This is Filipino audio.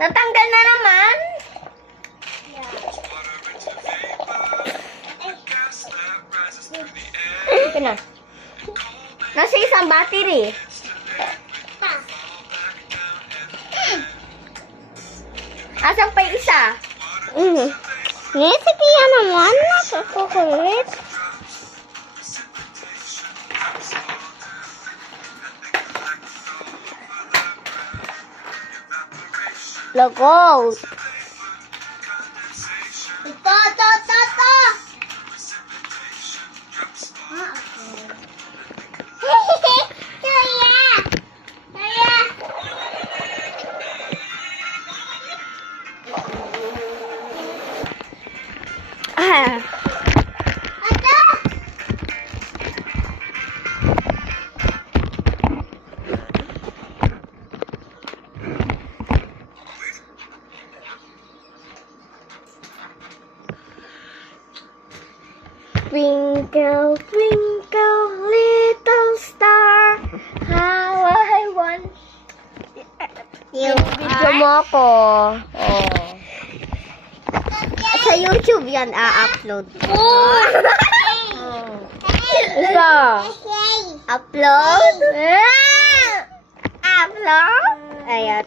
Natanggal na naman. Ito na. Nasa isang battery. Asan pa yung isa? Recipe naman. Nakakukulit. Logo. Ito. Twinkle, twinkle, little star, how I want you. Video mo ako. Oh. Sa YouTube yan a-upload. Isa. Upload? Upload? Ayan,